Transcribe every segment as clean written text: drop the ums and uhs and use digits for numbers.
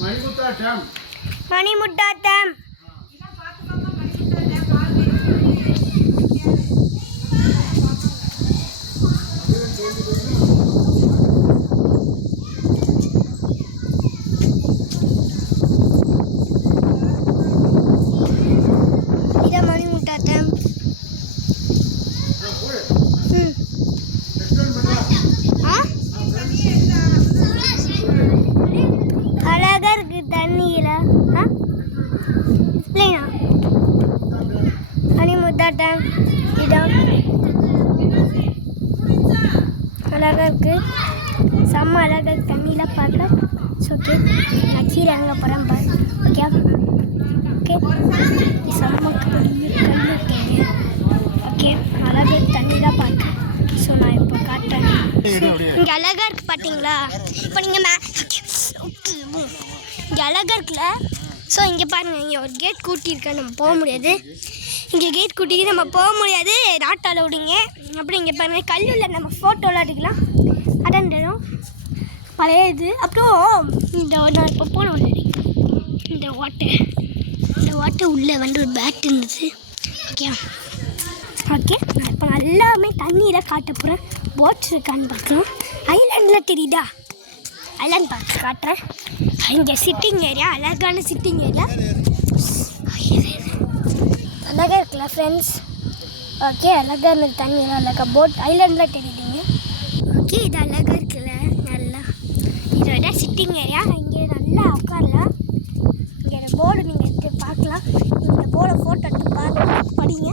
மணிமுட்டா dam. இதான் மணிமுட்டா dam. அழகா இருக்கு தண்ணியில. மணிமுட்டா டேம் இதான் அழகா இருக்கு. செம்ம அழகா இருக்கு தண்ணியில பார்க்க. ஓகே, நான் கீழே இறங்க போகிறேன் பாரு. ஓகே ஓகே, செம்ம கல்லு. ஓகே, அழகா தண்ணியில் பார்க்க. ஸோ நான் இப்போ காட்டுறேன். இங்கே அழகா இருக்கு பார்த்தீங்களா? இப்போ நீங்கள் இங்கே அழகா இருக்குல்ல? ஸோ இங்கே பாருங்கள், இங்கே ஒரு கேட் கூட்டியிருக்கேன். நம்ம போக முடியாது. இங்கே கேட் கூட்டிக்கு நம்ம போக முடியாது, நாட் அலோடிங்க. அப்புறம் இங்கே பாருங்கள், கல்லில் நம்ம ஃபோட்டோலாம் எடுக்கலாம். அதான் இடம் பழைய இது. அப்புறம் இந்த நான் இப்போ போனோம், இந்த வாட்டர் உள்ளே வந்து ஒரு பேட் இருந்துச்சு. ஓகே ஓகே, நான் இப்போ எல்லாமே தண்ணியில் காட்ட போகிறேன். போட்ஸ் இருக்கான்னு பார்க்கலாம். ஐலாண்டில் தெரியுதா? ஐலாண்ட் பார்த்து காட்டுறேன். இங்கே சிட்டிங் ஏரியா, அழகான சிட்டிங் ஏரியா. அழகாக இருக்குல்ல ஃப்ரெண்ட்ஸ்? ஓகே, அழகாக இருந்தது தண்ணியெல்லாம் அழகாக. போட் ஐலாண்டில் தெரியுதுங்க. ஓகே, இது அழகாக இருக்குல்ல? நல்லா இதோட சிட்டிங் ஏரியா. இங்கே நல்லா உட்காரலாம். இங்கே போர்டு நீங்கள் எடுத்து பார்க்கலாம். இந்த போர்டை ஃபோட்டோ எடுத்து படிங்க.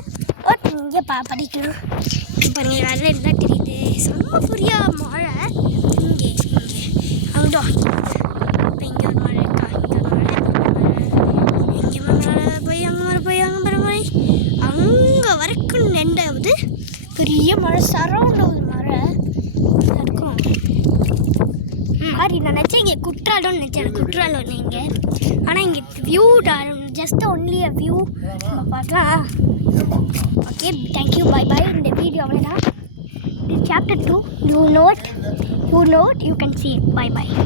ஓகே, இங்கே படிக்கலாம். இப்போ நீங்கள் நல்லா இருந்தால் தெரியுது. செம்ம புரியா மழை. இங்கே அங்கோ இப்போ இங்கே ஒரு மழை இருக்கா? இங்கே மழை போய் அங்கே மழை அங்கே வரைக்கும் நெண்டாவது பெரிய மழை. சரௌண்ட் ஒரு மழை இருக்கும் மாதிரி. நான் நினச்சேன் இங்கே குற்றாலம்னு நினச்சேன். குற்றாலம் இங்கே, ஆனால் இங்கே view just only a view. நம்ம பார்க்கலாம். Okay, thank you, bye bye. இந்த வீடியோ அவ்வளோதான். Chapter 2 you know it, you can see it. Bye bye.